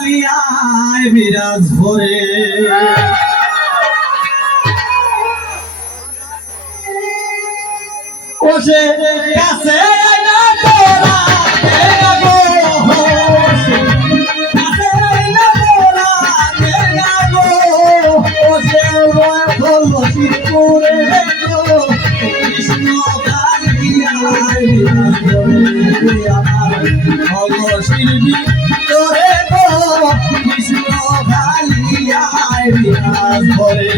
কালিয়ায় বিরাজ ভরে ওসে কাছে আইনা তোরা কেনা গো কাছে আইনা তোরা কেনা গো ওসে রয় ফলসি করে গো কৃষ্ণ কালিয়ায় বিরাজ ভরে আমার ফলসির ভিতরে গো কৃষ্ণ কালিয়ায় বিরাজ ভরে